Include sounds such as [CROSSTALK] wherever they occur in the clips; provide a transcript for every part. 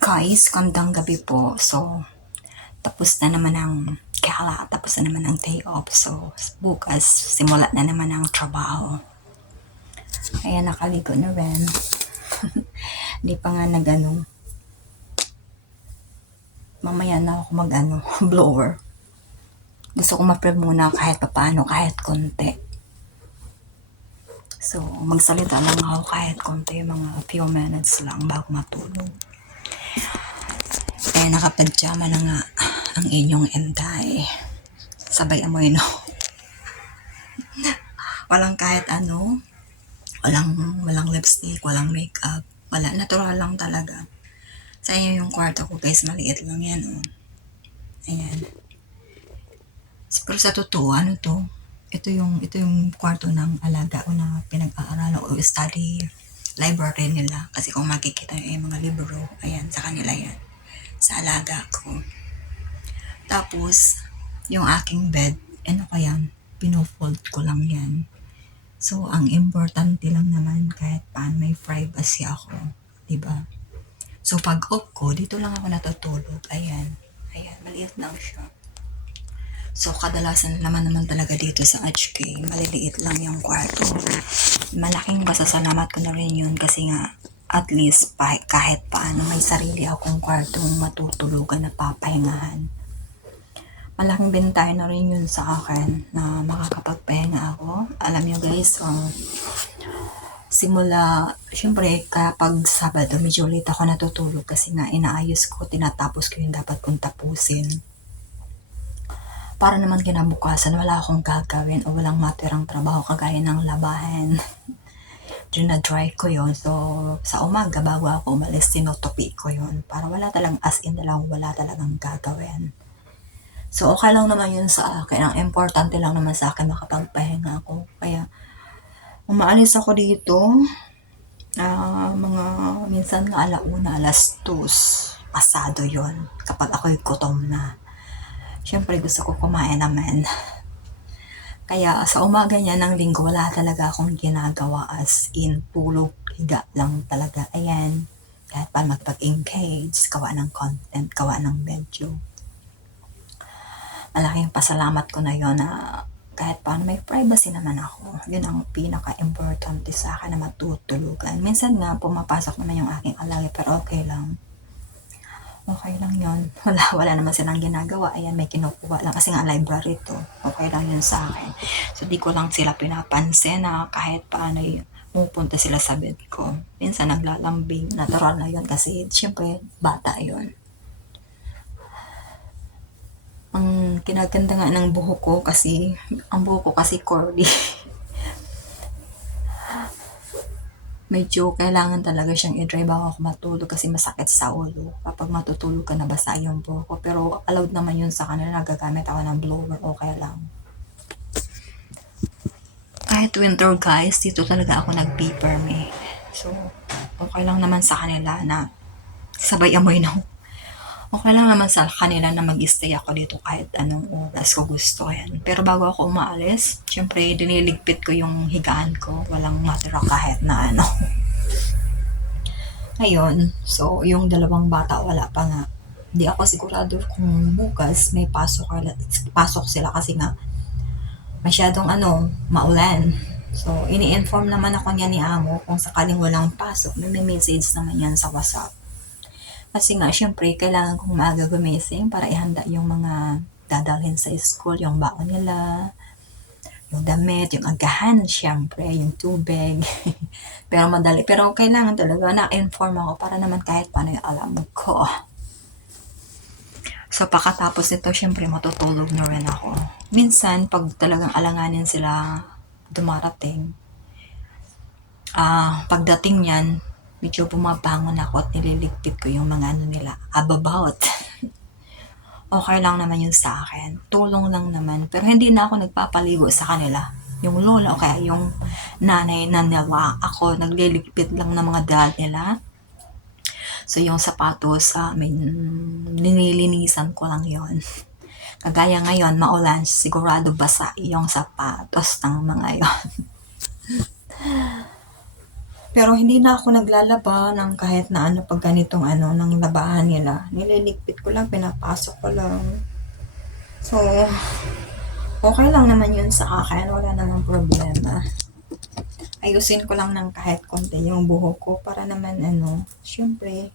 Guys, kandang gabi po. So, tapos na naman ang gala, tapos na naman ang day off. So, bukas, simula na naman ang trabaho. Kaya nakaligo na rin. [LAUGHS] Hindi pa nga nagano. Mamaya na ako mag-ano, [LAUGHS] blower. Gusto ko ma-prep muna kahit papaano, kahit konti. So, magsalita lang ako kahit konti, mga few minutes lang bago matulog. Eh, nakapagtsama na nga ang inyong enday. Sabay amoy, no? walang kahit ano. Walang, walang lipstick, walang makeup. Wala, natural lang talaga. Sa inyo yung kwarto ko, guys, maliit lang yan, oh. Ayan. Pero sa totoo, ano to? Ito yung, ito yung kwarto ng alaga ko na pinag-aaralan o study library nila. Kasi kung makikita yung mga libro, ayan, sa kanila yan. Sa alaga ko. Tapos, yung aking bed, ano ko yan, pinofold ko lang yan. So, ang importante lang naman kahit paano may privacy ako. ba? So, pag off ko, dito lang ako natutulog. Ayan. Ayan, maliit lang siya. So, kadalasan naman naman talaga dito sa HK, maliliit lang yung kwarto. Malaking pasasalamat ko na rin yun kasi nga, at least pa, kahit paano may sarili akong kwartong matutulugan na papahingahan. Malaking bintay na rin yun sa akin na makakapagpahinga ako. Alam nyo guys, um, simula, syempre kapag Sabado, medyo late ako natutulog kasi nga inaayos ko, tinatapos ko yung dapat kong tapusin para naman kinabukasan wala akong gagawin o walang matirang trabaho kagaya ng labahan. [LAUGHS] Dina-dry ko yon So, sa umaga bago ako umalis, tinutupi ko yon Para wala talagang as in lang, wala talagang gagawin. So, okay lang naman yun sa akin. Ang importante lang naman sa akin makapagpahinga ako. Kaya, umaalis ako dito, ah mga minsan nga alauna, alas dos, pasado yon kapag ako'y gutom na. Siyempre gusto ko kumain naman. Kaya sa umaga niya ng linggo, wala talaga akong ginagawa as in tulog, higa lang talaga. Ayan, kahit pa magpag-engage, gawa ng content, gawa ng video. Malaking pasalamat ko na yon na kahit paano may privacy naman ako. Yun ang pinaka-importante sa akin na matutulugan. Minsan nga, pumapasok naman yung aking alaga, pero okay lang okay lang yon [LAUGHS] Wala, wala naman silang ginagawa. Ayan, may kinukuha lang. Kasi nga library to. Okay lang yun sa akin. So, di ko lang sila pinapansin na kahit paano yun, pupunta sila sa bed ko. Minsan naglalambing. Natural na yun kasi syempre bata yun. Ang kinaganda nga ng buhok ko kasi, ang buhok ko kasi curly. [LAUGHS] medyo kailangan talaga siyang i-dry bago ako matulog kasi masakit sa ulo. Kapag matutulog ka, nabasa yung buhok ko. Pero allowed naman yun sa kanila, nagagamit ako ng blower, okay lang. Kahit winter guys, dito talaga ako nag-paper me. So, okay lang naman sa kanila na sabay amoy ng okay lang naman sa kanila na mag-stay ako dito kahit anong oras ko gusto yan. Pero bago ako umaalis, syempre diniligpit ko yung higaan ko. Walang matira kahit na ano. [LAUGHS] Ngayon, so yung dalawang bata wala pa nga. Hindi ako sigurado kung bukas may pasok, pasok sila kasi nga masyadong ano, maulan. So, ini-inform naman ako niya ni Amo kung sakaling walang pasok, may message naman yan sa WhatsApp. Kasi nga, syempre, kailangan kong maaga gumising para ihanda yung mga dadalhin sa school, yung baon nila, yung damit, yung agahan, syempre, yung tubig. [LAUGHS] pero madali. Pero kailangan talaga na-inform ako para naman kahit paano yung alam ko. So, pagkatapos nito, syempre, matutulog na rin ako. Minsan, pag talagang alanganin sila dumarating, ah pagdating niyan, medyo bumabangon ako at nililigpit ko yung mga ano nila, about. [LAUGHS] okay lang naman yun sa akin. Tulong lang naman. Pero hindi na ako nagpapaligo sa kanila. Yung lola o kaya yung nanay na nila, ako nagliligpit lang ng mga dad nila. So yung sapatos, uh, may, ninilinisan ko lang yon [LAUGHS] Kagaya ngayon, maulan, sigurado basa yung sapatos ng mga yon [LAUGHS] Pero hindi na ako naglalaba ng kahit na ano pag ganitong ano, ng labahan nila. Nililigpit ko lang, pinapasok ko lang. So, okay lang naman yun sa akin. Wala namang problema. Ayusin ko lang ng kahit konti yung buhok ko para naman ano, syempre,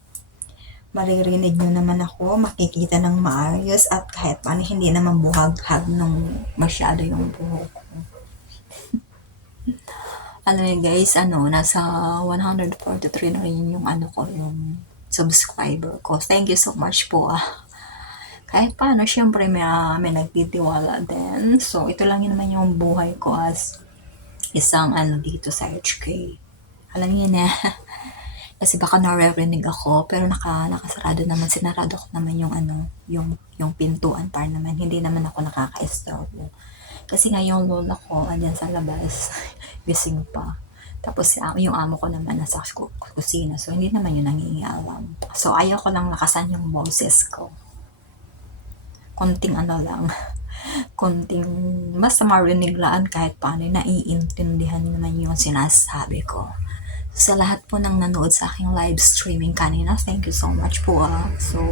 maririnig nyo naman ako, makikita ng maayos at kahit paano hindi naman buhag-hag ng masyado yung buhok ko. Ano yun guys, ano, nasa 143 na rin yung ano ko, yung subscriber ko. Thank you so much po ah. Kahit paano, syempre may, ah, may nagtitiwala din. So, ito lang yun naman yung buhay ko as isang ano dito sa HK. Alam niyo na. [LAUGHS] Kasi baka naririnig ako, pero naka, nakasarado naman, sinarado ko naman yung ano, yung, yung pintuan para naman, hindi naman ako nakaka-estorbo. Kasi nga yung lola ko, andyan sa labas, [LAUGHS] gising pa. Tapos yung amo ko naman nasa ku- kusina, so hindi naman yun nangingialam. So ayaw ko lang lakasan yung boses ko. Konting ano lang, [LAUGHS] konting basta marinig laan kahit paano, naiintindihan naman yung sinasabi ko. Sa lahat po ng nanood sa aking live streaming kanina, thank you so much po ah. So,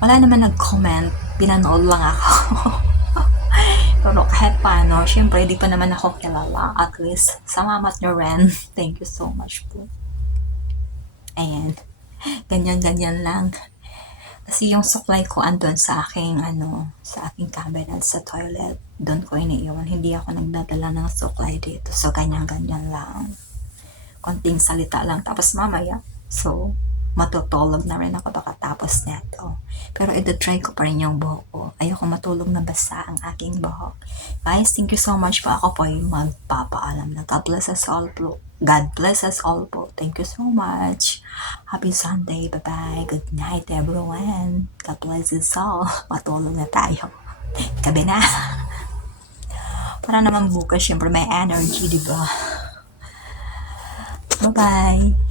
wala naman nag-comment, pinanood lang ako. [LAUGHS] Pero kahit paano, syempre, di pa naman ako kilala. At least, samamat nyo rin. [LAUGHS] Thank you so much po. Ayan. Ganyan-ganyan lang. Kasi yung supply ko andun sa aking, ano, sa aking cabinet sa toilet. Doon ko iniiwan. Hindi ako nagdadala ng supply dito. So, ganyan-ganyan lang. Konting salita lang. Tapos mamaya, so, matutulog na rin ako pagkatapos neto. Pero ito-try ko pa rin yung buhok ko. Ayoko matulog na basa ang aking buhok. Guys, thank you so much po. Ako po yung magpapaalam na God bless us all po. God bless us all po. Thank you so much. Happy Sunday. Bye-bye. Good night, everyone. God bless us all. [LAUGHS] Matulog na tayo. Gabi na. Para naman bukas, syempre may energy, di ba? Bye-bye.